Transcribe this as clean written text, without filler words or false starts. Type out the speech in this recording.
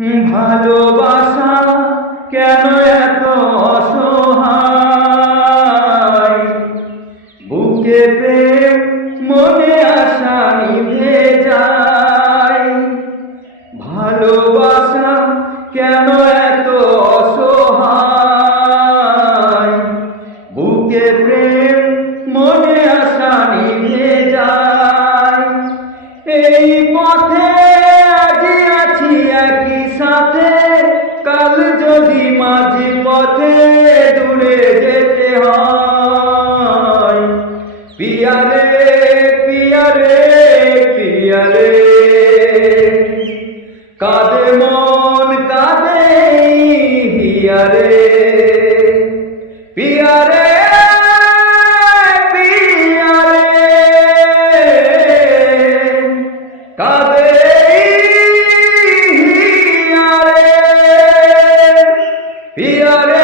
ভালোবাসা কেন এত অসহায়, বুকে প্রেম মনে আশা নিভে যায়। ভালোবাসা কেন এত অসহায়, বুকে প্রেম মনে আশা নিভে যায়। এই পথে আজি আছি একই সাথে, কাল যদি মাঝি পথে দূরে যেতে হয়। পিয়ারে পিয়ারে পিয়ারে, কাঁদে মন কাঁদে হিয়ারে। পিয়ারে কাঁদে হিয়ারে, পিয়ারে।